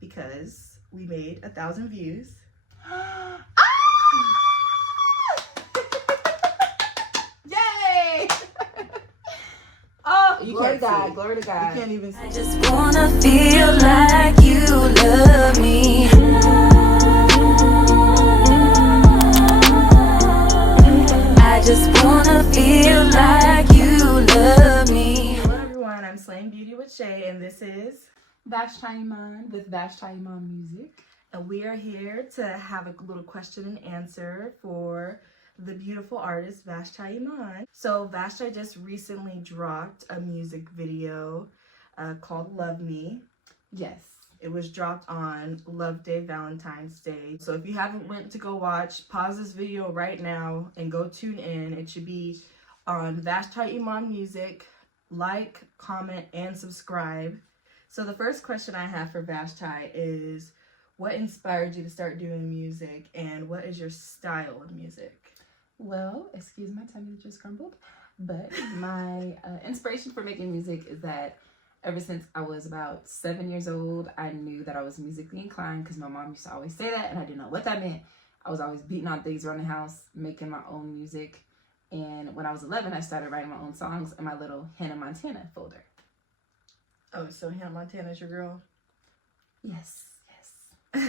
because we made 1,000 views. Yay! Oh, You glory to can't God, see. glory to God. You can't even see. I just wanna feel like you love me. I just wanna feel like you love me. Hello everyone, I'm Slaying Beauty with Shay, and this is Vashti Iman with Vashti Iman Music. and we are here to have a little question and answer for the beautiful artist Vashti Iman. So Vashti just recently dropped a music video called Love Me. Yes. It was dropped on Love Day, Valentine's Day. So if you haven't went to go watch, pause this video right now and go tune in. It should be on Vashti Iman Music. Like, comment, and subscribe. So the first question I have for Vashti is, what inspired you to start doing music, and what is your style of music? Well, excuse my tummy that just crumbled, but my inspiration for making music is that ever since I was about 7 years old, I knew that I was musically inclined because my mom used to always say that, and I didn't know what that meant. I was always beating on things around the house, making my own music. And when I was 11, I started writing my own songs in my little Hannah Montana folder. Oh, so Hannah Montana's your girl? Yes, yes.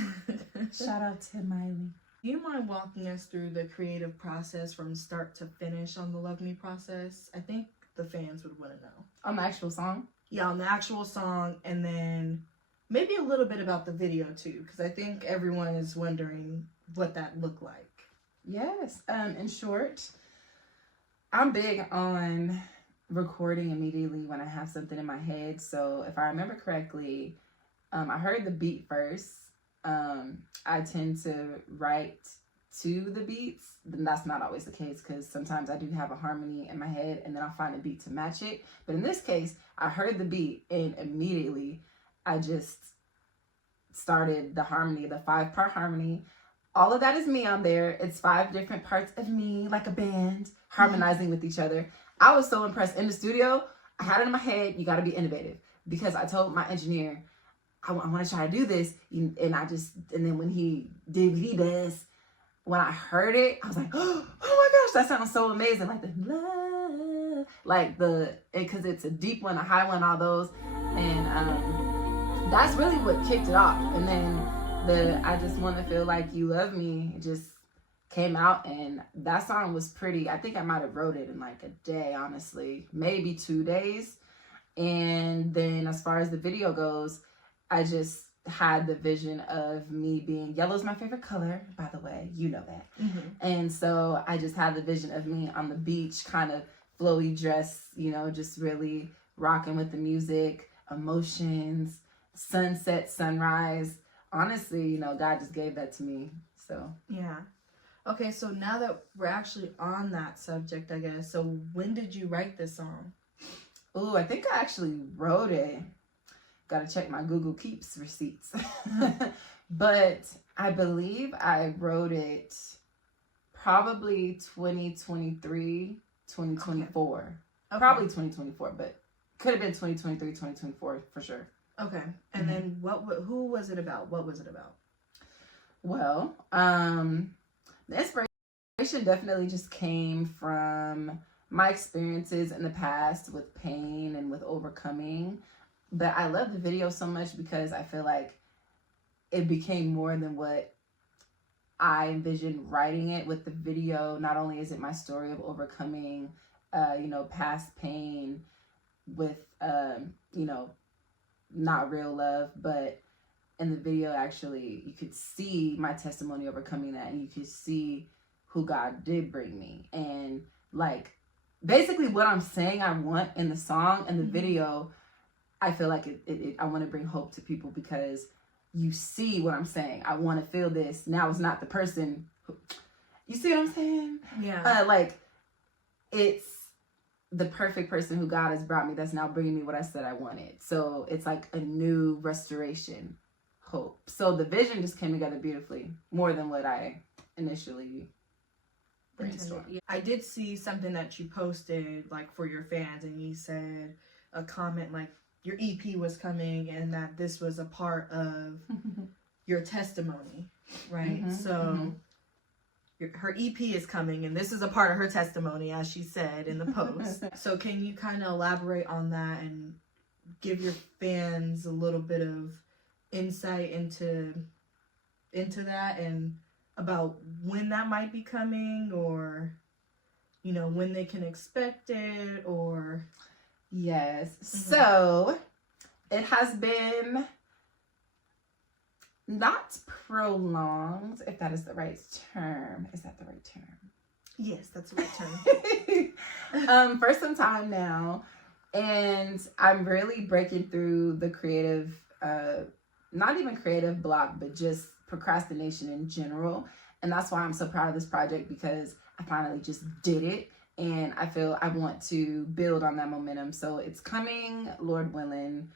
Shout out to Miley. Do you mind walking us through the creative process from start to finish on the Love Me process? I think the fans would want to know. On the actual song? Yeah, on the actual song, and then maybe a little bit about the video too, because I think everyone is wondering what that looked like. Yes. In short, I'm big on recording immediately when I have something in my head. So if I remember correctly, I heard the beat first. I tend to write to the beats. Then that's not always the case because sometimes I do have a harmony in my head and then I'll find a beat to match it. But in this case, I heard the beat and immediately I just started the harmony, the 5-part harmony. All of that is me on there. It's 5 different parts of me, like a band, harmonizing with each other. I was so impressed. In the studio, I had it in my head, you got to be innovative. Because I told my engineer, I want to try to do this. And then when he did what he does, when I heard it, I was like, oh my gosh, that sounds so amazing. Like the love, because it's a deep one, a high one, all those. And that's really what kicked it off. And then I Just Want to Feel Like You Love Me just came out, and that song was pretty. I think I might have wrote it in like a day, honestly, maybe 2 days. And then as far as the video goes, I just had the vision of me being, yellow's my favorite color, by the way, you know that. Mm-hmm. And so I just had the vision of me on the beach, kind of flowy dress, just really rocking with the music, emotions, sunset, sunrise. Honestly, God just gave that to me. So yeah. Okay, so now that we're actually on that subject, I guess, so when did you write this song? Oh, I think I actually wrote it. Got to check my Google Keeps receipts. But I believe I wrote it probably 2023, 2024. Okay. Probably 2024, but could have been 2023, 2024 for sure. Okay. And then who was it about? What was it about? Well, the inspiration definitely just came from my experiences in the past with pain and with overcoming. But I love the video so much because I feel like it became more than what I envisioned writing it with the video. Not only is it my story of overcoming, past pain with, not real love, but in the video, actually, you could see my testimony overcoming that, and you could see who God did bring me. And like, basically what I'm saying I want in the song and the video, I feel like I want to bring hope to people because you see what I'm saying. I want to feel this. Now it's not the person who, you see what I'm saying? Yeah. It's the perfect person who God has brought me that's now bringing me what I said I wanted. So it's like a new restoration, hope. So the vision just came together beautifully, more than what I initially brainstormed. Yeah. I did see something that you posted like for your fans, and you said a comment like, your EP was coming and that this was a part of your testimony, right? So her EP is coming and this is a part of her testimony, as she said in the post. So can you kind of elaborate on that and give your fans a little bit of insight into that and about when that might be coming, or you know, when they can expect it? Or Yes. So it has been not prolonged, if that is the right term. Is that the right term? yes, that's the right term. For some time now, and I'm really breaking through the creative, not even creative block, but just procrastination in general. And that's why I'm so proud of this project, because I finally just did it, and I feel I want to build on that momentum. So it's coming, Lord willing,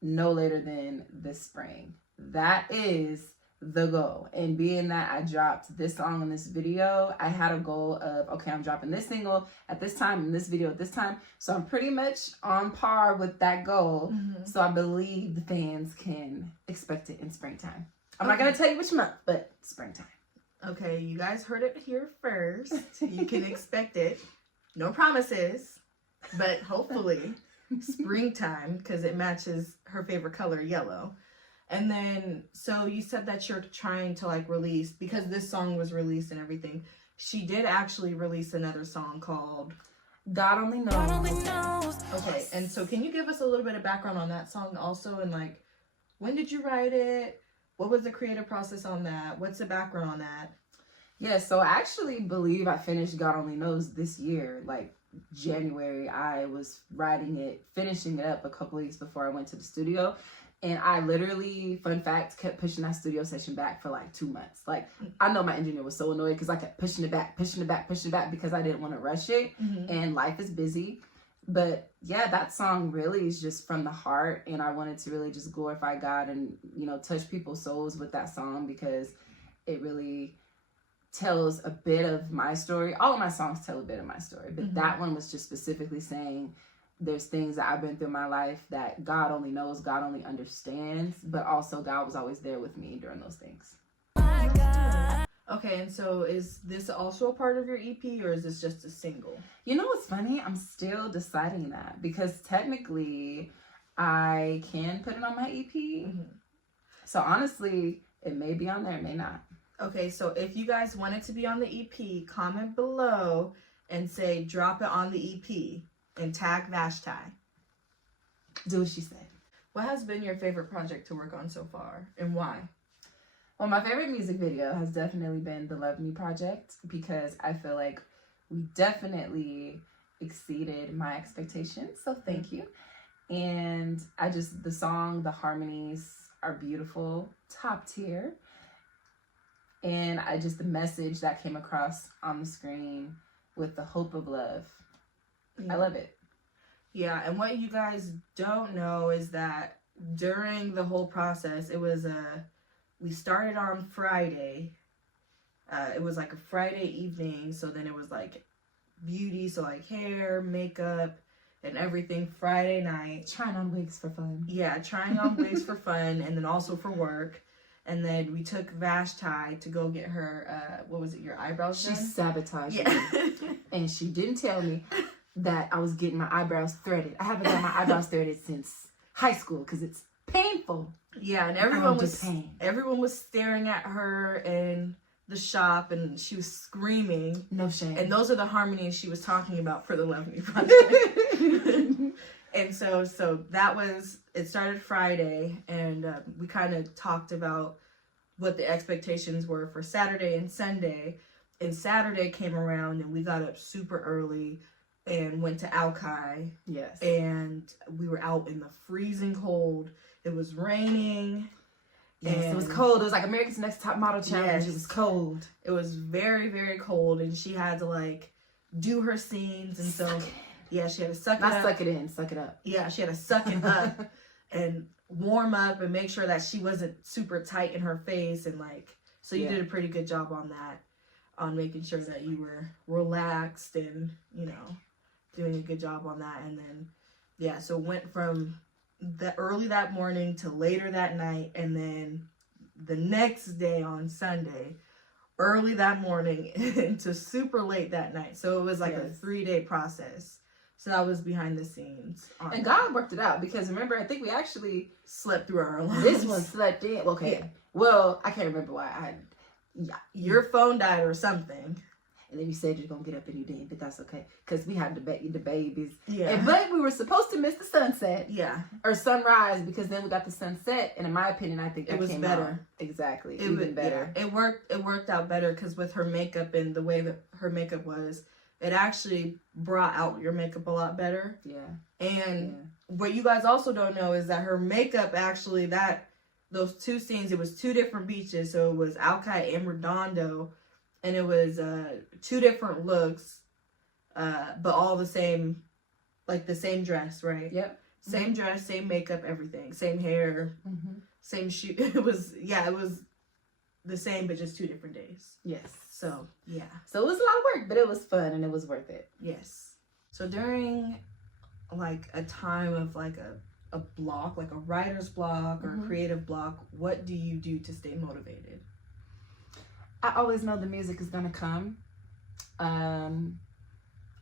no later than this spring. That is the goal. And being that I dropped this song and this video, I had a goal of, okay, I'm dropping this single at this time and this video at this time. So I'm pretty much on par with that goal. So I believe the fans can expect it in springtime. I'm not going to tell you which month, but springtime. Okay, you guys heard it here first. You can expect it. No promises, but hopefully springtime, because it matches her favorite color, yellow. And then, so you said that you're trying to like release, because this song was released and everything, she did actually release another song called God Only Knows. God only knows. Okay, and so can you give us a little bit of background on that song also, and like, when did you write it? What was the creative process on that? What's the background on that? Yeah, so I actually believe I finished God Only Knows this year, like January. I was writing it, finishing it up a couple weeks before I went to the studio. And I literally, fun fact, kept pushing that studio session back for like 2 months. Like, I know my engineer was so annoyed because I kept pushing it back because I didn't want to rush it. And life is busy. But yeah, that song really is just from the heart. And I wanted to really just glorify God and, you know, touch people's souls with that song, because it really tells a bit of my story. All of my songs tell a bit of my story. But that one was just specifically saying, there's things that I've been through in my life that God only knows, God only understands, but also God was always there with me during those things. Okay, and so is this also a part of your EP, or is this just a single? You know what's funny? I'm still deciding that, because technically I can put it on my EP. So honestly, it may be on there, it may not. Okay, so if you guys want it to be on the EP, comment below and say drop it on the EP. And tag Vashti. Do what she said. What has been your favorite project to work on so far, and why? Well, my favorite music video has definitely been the Love Me project, because I feel like we definitely exceeded my expectations. So thank you. And the song, the harmonies are beautiful, top tier. And the message that came across on the screen with the hope of love. I love it. Yeah, and what you guys don't know is that during the whole process, it was we started on Friday. It was like a Friday evening, so then it was like beauty, so like hair, makeup, and everything Friday night. Trying on wigs for fun. Yeah, trying on wigs for fun, and then also for work. And then we took Vashti to go get her, your eyebrows done? She sabotaged me. And she didn't tell me that I was getting my eyebrows threaded. I haven't got my eyebrows threaded since high school because it's painful. Yeah, and everyone was staring at her in the shop, and she was screaming. No shame. And those are the harmonies she was talking about for the Love Me project. And so that was, it started Friday, and we kind of talked about what the expectations were for Saturday and Sunday. And Saturday came around, and we got up super early and went to Alki. Yes. And we were out in the freezing cold. It was raining. Yes, it was cold. It was like America's Next Top Model Challenge. Yes. It was cold. It was very, very cold, and she had to like do her scenes, and so yeah, she had to suck it up. Not suck it in, suck it up. Yeah, she had to suck it up and warm up and make sure that she wasn't super tight in her face, and like, so you did a pretty good job on that, on making sure that you were relaxed and, you know, doing a good job on that. And then, yeah, so went from the early that morning to later that night, and then the next day on Sunday, early that morning to super late that night. So it was like a 3-day process. So that was behind the scenes. And God worked it out, because remember, I think we actually slept through our alarms. This one slept in. Okay. Yeah. Well, I can't remember why. Your phone died or something. And then you said you're going to get up any day, but that's okay. Because we had the babies. Yeah. But we were supposed to miss the sunset. Yeah. Or sunrise, because then we got the sunset. And in my opinion, I think that it was came better. Out. Exactly. It was better. Yeah. It worked out better, because with her makeup and the way that her makeup was, it actually brought out your makeup a lot better. Yeah. And what you guys also don't know is that her makeup actually, those 2 scenes, it was 2 different beaches. So it was Alki and Redondo. And it was 2 different looks, but all the same, like the same dress, right? Yep. Same dress, same makeup, everything. Same hair, same shoe. It was the same, but just 2 different days. Yes. So, yeah. So it was a lot of work, but it was fun and it was worth it. Yes. So during, like, a time of, like, a block, like a writer's block or a creative block, what do you do to stay motivated? I always know the music is going to come.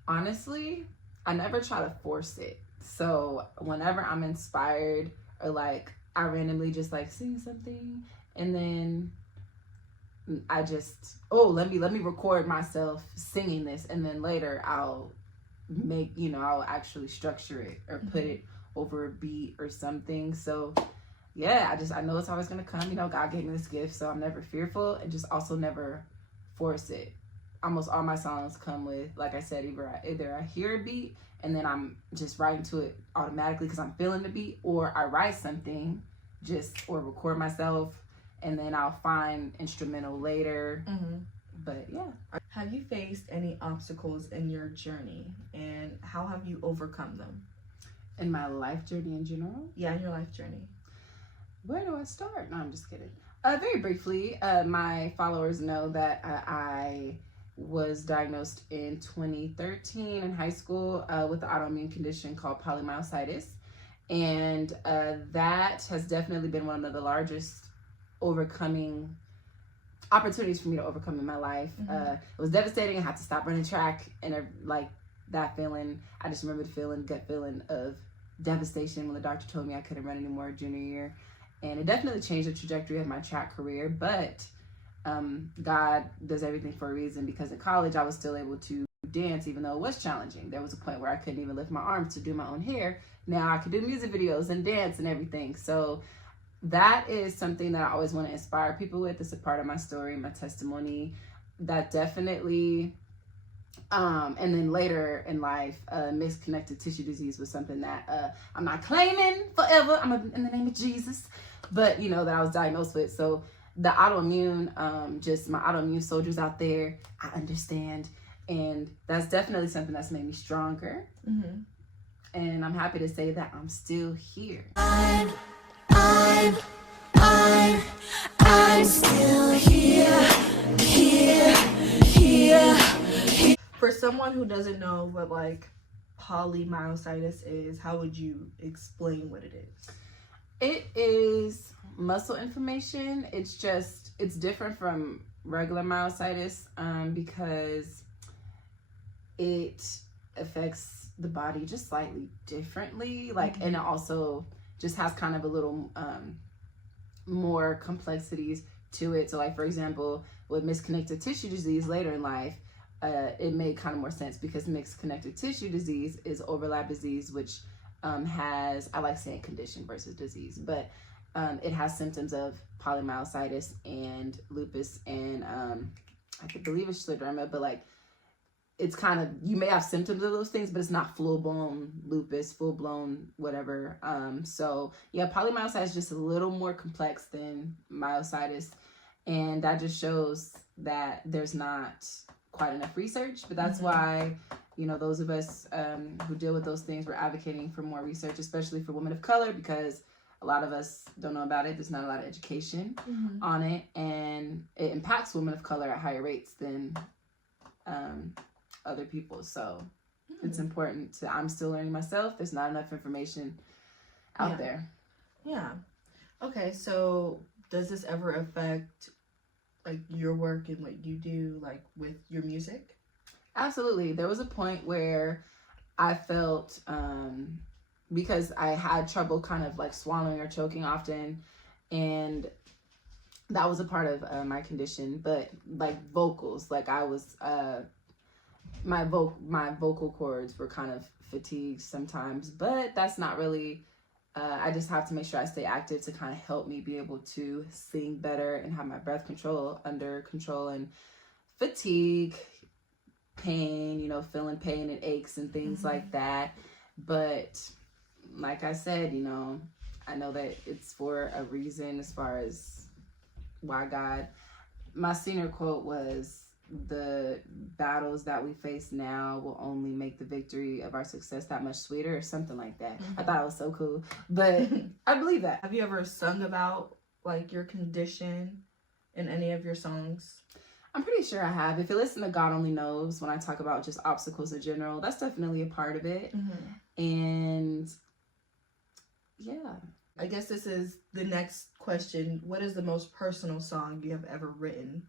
Honestly, I never try to force it. So whenever I'm inspired, or like I randomly just like sing something, and then I just, let me record myself singing this, and then later I'll I'll actually structure it or put it over a beat or something. So yeah, I know it's always going to come. God gave me this gift, so I'm never fearful, and just also never force it. Almost all my songs come with, like I said, either I hear a beat and then I'm just writing to it automatically because I'm feeling the beat, or I write something or record myself, and then I'll find instrumental later. But yeah. Have you faced any obstacles in your journey, and how have you overcome them? In my life journey in general? Yeah, in your life journey. Where do I start? No, I'm just kidding. Very briefly, my followers know that I was diagnosed in 2013 in high school with an autoimmune condition called polymyositis. And that has definitely been one of the largest opportunities for me to overcome in my life. It was devastating. I had to stop running track, and that feeling, I just remember the gut feeling of devastation when the doctor told me I couldn't run anymore junior year. And it definitely changed the trajectory of my track career, but God does everything for a reason, because in college I was still able to dance even though it was challenging. There was a point where I couldn't even lift my arms to do my own hair. Now I could do music videos and dance and everything. So that is something that I always want to inspire people with. It's a part of my story, my testimony. That definitely, and then later in life, mixed connective tissue disease was something that I'm not claiming forever. In the name of Jesus, but that I was diagnosed with. So the autoimmune, just my autoimmune soldiers out there, I understand. And that's definitely something that's made me stronger. And I'm happy to say that I'm still here. I'm still here. For someone who doesn't know what like polymyositis is, how would you explain what it is? It is muscle inflammation. It's different from regular myositis because it affects the body just slightly differently. And it also just has kind of a little more complexities to it. So like, for example, with mixed connective tissue disease later in life, it made kind of more sense because mixed connective tissue disease is overlap disease, which has, I like saying condition versus disease, but it has symptoms of polymyositis and lupus and I believe it's scleroderma, but like it's kind of, you may have symptoms of those things, but it's not full-blown lupus, full-blown whatever. So yeah, polymyositis is just a little more complex than myositis, and that just shows that there's not quite enough research. But that's why, those of us who deal with those things, we're advocating for more research, especially for women of color, because a lot of us don't know about it. There's not a lot of education on it, and it impacts women of color at higher rates than other people. So it's important I'm still learning myself. There's not enough information out there. Yeah. Okay, so does this ever affect like your work and what you do like with your music? Absolutely. There was a point where I felt because I had trouble kind of like swallowing or choking often, and that was a part of my condition. But like vocals, like I was my vocal cords were kind of fatigued sometimes, but that's not really I just have to make sure I stay active to kind of help me be able to sing better and have my breath control under control. And fatigue, pain, feeling pain and aches and things like that. But like I said, I know that it's for a reason as far as why God. My senior quote was, "The battles that we face now will only make the victory of our success that much sweeter," or something like that. I thought it was so cool, but I believe that. Have you ever sung about like your condition in any of your songs? I'm pretty sure I have. If you listen to God Only Knows, when I talk about just obstacles in general, that's definitely a part of it. And yeah. I guess this is the next question. What is the most personal song you have ever written?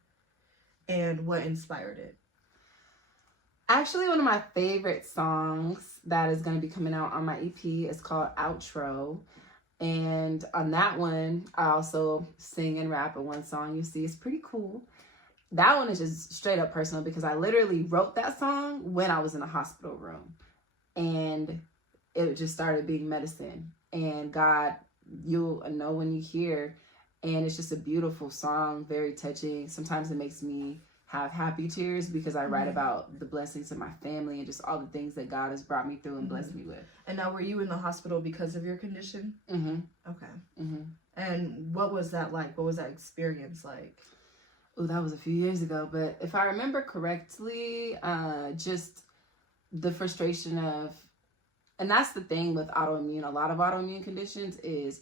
And what inspired it? Actually, one of my favorite songs that is going to be coming out on my EP is called Outro. And on that one, I also sing and rap in one song. You see, it's pretty cool. That one is just straight up personal because I literally wrote that song when I was in a hospital room. And it just started being medicine. And God, you'll know when you hear. And it's just a beautiful song, very touching. Sometimes it makes me have happy tears because I write about the blessings of my family and just all the things that God has brought me through and blessed me with. And now, were you in the hospital because of your condition? Okay. And what was that like? What was that experience like? Oh, that was a few years ago. But if I remember correctly, just the frustration of, and that's the thing with autoimmune. A lot of autoimmune conditions is,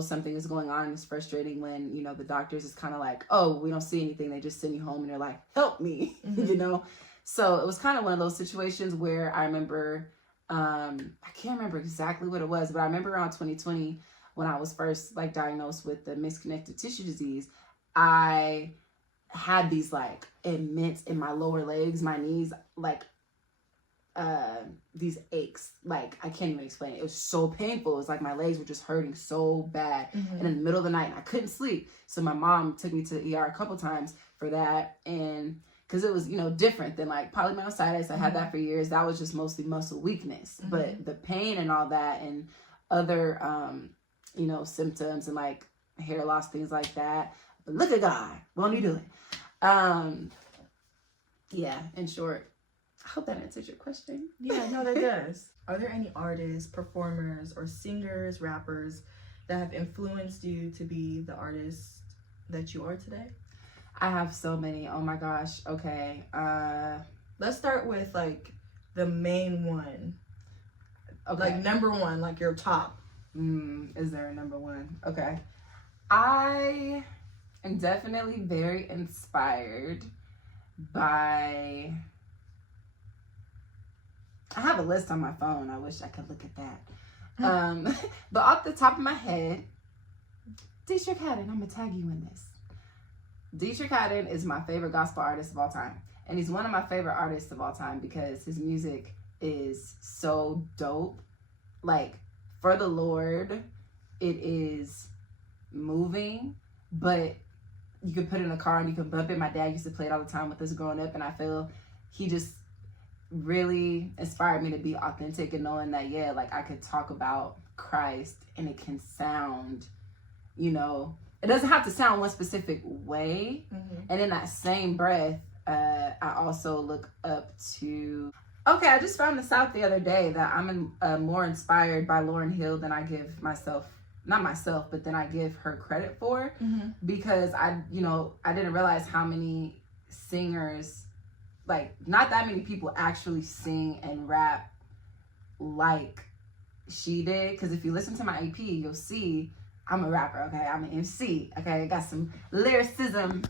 something is going on, and it's frustrating when, the doctors is kind of like, oh, we don't see anything. They just send you home and they're like, help me, So it was kind of one of those situations where I remember, I can't remember exactly what it was, but I remember around 2020 when I was first like diagnosed with the mixed connective tissue disease, I had these like immense in my lower legs, my knees, like these aches, like I can't even explain it. It was so painful. It was like my legs were just hurting so bad. And in the middle of the night, I couldn't sleep. So my mom took me to the ER a couple times for that. And because it was, different than like polymyositis. I had that for years. That was just mostly muscle weakness. But the pain and all that and other, symptoms and like hair loss, things like that. But look at God. Won't he do it? Yeah, in short. I hope that answers your question. Yeah, no, that does. Are there any artists, performers, or singers, rappers that have influenced you to be the artist that you are today? I have so many. Oh my gosh. Okay. Let's start with like the main one. Okay. Like number one, like your top. Is there a number one? Okay. I am definitely very inspired by, I have a list on my phone. I wish I could look at that. But off the top of my head, Dietrich Haddon, I'm going to tag you in this. Dietrich Haddon is my favorite gospel artist of all time. And he's one of my favorite artists of all time because his music is so dope. Like, for the Lord, it is moving, but you can put it in a car and you can bump it. My dad used to play it all the time with us growing up, and I feel he just really inspired me to be authentic and knowing that, yeah, like I could talk about Christ and it can sound, it doesn't have to sound one specific way. And in that same breath, I also look up to, I just found this out the other day that I'm more inspired by Lauryn Hill than I give myself, not myself, but then I give her credit for, because I didn't realize how many singers, like not that many people actually sing and rap like she did. Because if you listen to my EP, you'll see I'm a rapper, okay? I'm an MC, okay? I got some lyricism,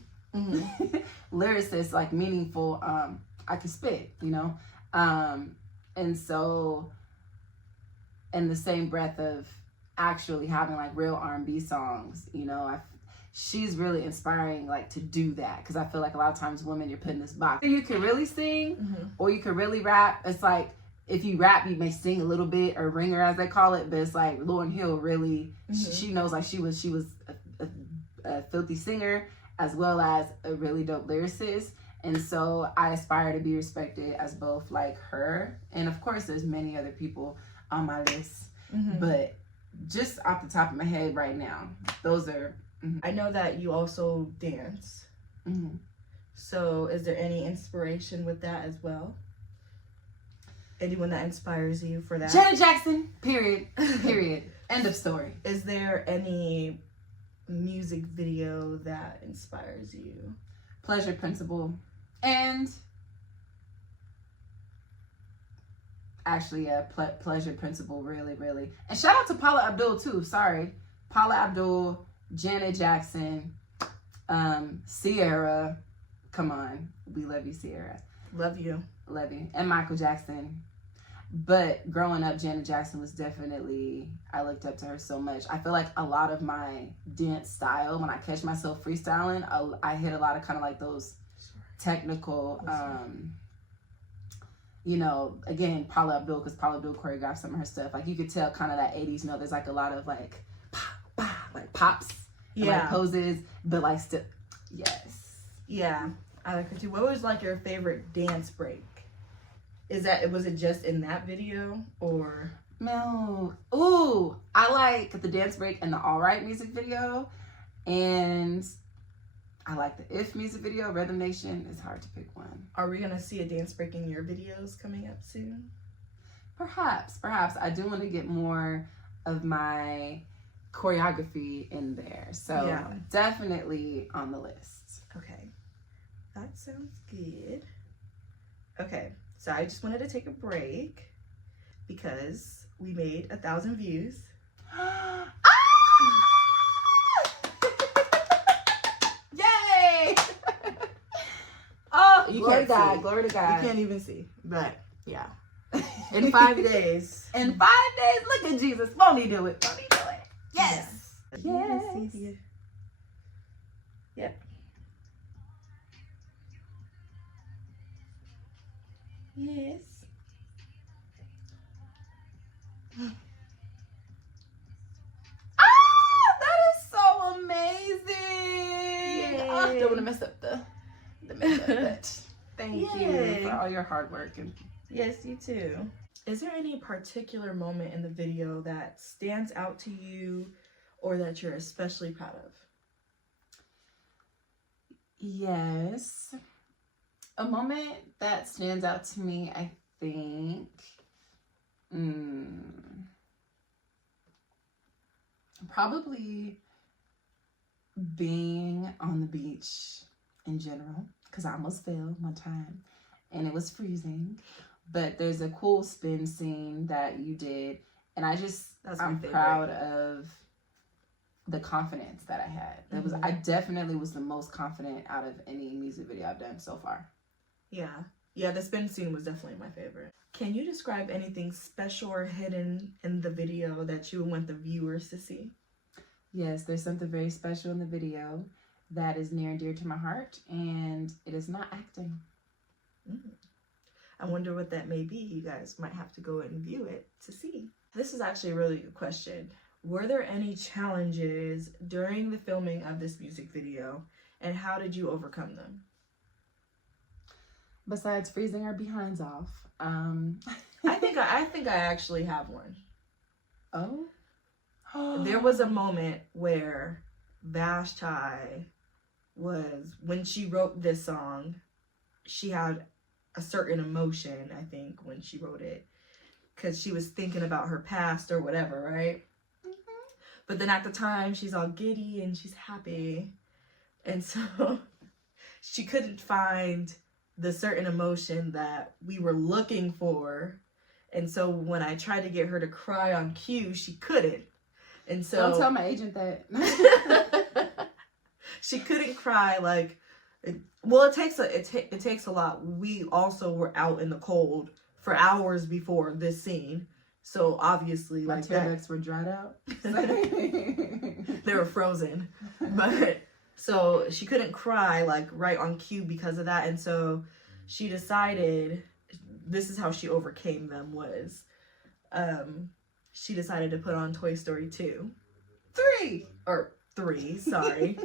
lyricist, like meaningful, I can spit, and so in the same breath of actually having like real R&B songs, you know, she's really inspiring like to do that, because I feel like a lot of times women, you're put in this box. You can really sing or you can really rap. It's like if you rap, you may sing a little bit, or ringer as they call it, but it's like Lauryn Hill really, she knows like she was a filthy singer as well as a really dope lyricist. And so I aspire to be respected as both like her, and of course there's many other people on my list, but just off the top of my head right now, those are. I know that you also dance. So is there any inspiration with that as well? Anyone that inspires you for that? Janet Jackson, period. End of story. Is there any music video that inspires you? Pleasure Principle. And actually, yeah, Pleasure Principle, really. And shout out to Paula Abdul too. Sorry. Paula Abdul, Janet Jackson, Sierra. Come on. We love you, Sierra. Love you. Love you. And Michael Jackson. But growing up, Janet Jackson was definitely, I looked up to her so much. I feel like a lot of my dance style, when I catch myself freestyling, I hit a lot of kind of like those technical, you know, again, Paula Abdul, because Paula Abdul choreographed some of her stuff. Like you could tell kind of that 80s, you know, there's like a lot of like, like pops, and like poses, but like still, yes. Yeah, I like her too. What was like your favorite dance break? Was it just in that video or? No. Ooh, I like the dance break in the All Right music video, and I like the If music video. Rhythm Nation is hard to pick one. Are we gonna see a dance break in your videos coming up soon? Perhaps. I do want to get more of my choreography in there, so definitely on the list. Okay, that sounds good. Okay. So I just wanted to take a break because we made 1,000 views. Yay! Oh, you glory to God, see. glory to God. You can't even see, but yeah. In 5 days. In 5 days, look at Jesus. Won't he do it? Won't he do it? Yes. Yes. Yep. Yes. That is so amazing. Oh, I don't want to mess up the makeup, but thank you for all your hard work. And yes, you too. Is there any particular moment in the video that stands out to you or that you're especially proud of? Yes. A moment that stands out to me, I think, probably being on the beach in general, because I almost fell one time and it was freezing. But there's a cool spin scene that you did, and I'm proud of the confidence that I had. I definitely was the most confident out of any music video I've done so far. Yeah, the spin scene was definitely my favorite. Can you describe anything special or hidden in the video that you want the viewers to see? Yes, there's something very special in the video that is near and dear to my heart, and it is not acting. I wonder what that may be. You guys might have to go and view it to see. This is actually a really good question. Were there any challenges during the filming of this music video, and how did you overcome them? Besides freezing our behinds off, I think I actually have one. Oh, there was a moment where Vashti when she wrote this song, she had a certain emotion, I think, when she wrote it, because she was thinking about her past or whatever, right? But then at the time, she's all giddy and she's happy, and so she couldn't find the certain emotion that we were looking for. And so when I tried to get her to cry on cue, she couldn't. And so don't tell my agent that. she couldn't cry. Like, it takes a lot. We also were out in the cold for hours before this scene, So obviously, My like tear that, ducts were dried out. they were frozen. But so she couldn't cry like right on cue because of that. And so she decided, this is how she overcame them, was she decided to put on Toy Story 2. 3, sorry.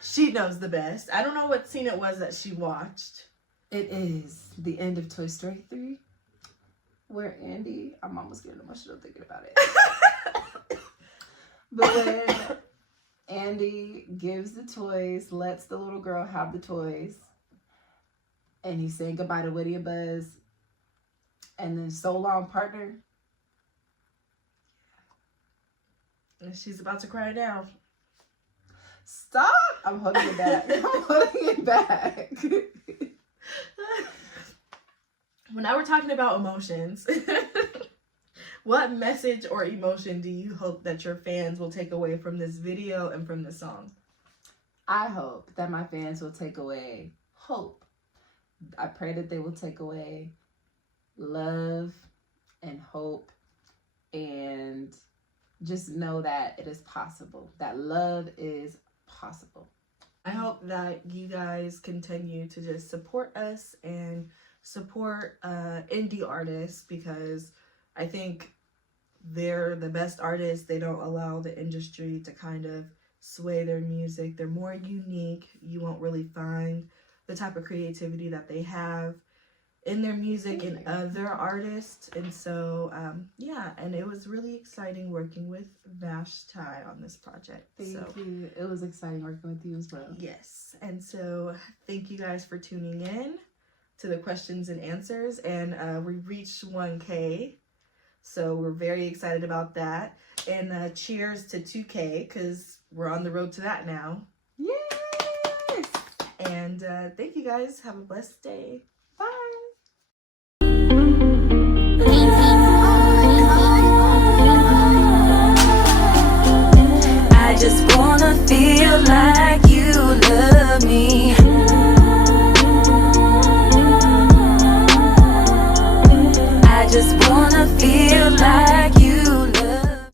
She knows the best. I don't know what scene it was that she watched. It is the end of Toy Story 3, where Andy, I'm almost getting emotional thinking about it. But when Andy gives the toys, lets the little girl have the toys, and he's saying goodbye to Woody and Buzz, and then so long, partner. And she's about to cry now. Stop! I'm holding it back. I'm holding it back. Well, now we're talking about emotions. What message or emotion do you hope that your fans will take away from this video and from this song? I hope that my fans will take away hope. I pray that they will take away love and hope, and just know that it is possible, that love is possible. I hope that you guys continue to just support us and support indie artists, because I think they're the best artists. They don't allow the industry to kind of sway their music. They're more unique. You won't really find the type of creativity that they have in their music and other artists. And so yeah, and it was really exciting working with Vashti on this project. Thank you. It was exciting working with you as well. Yes, and so thank you guys for tuning in to the questions and answers, and we reached 1K, so we're very excited about that. And cheers to 2K, because we're on the road to that now. Yes! And thank you guys. Have a blessed day.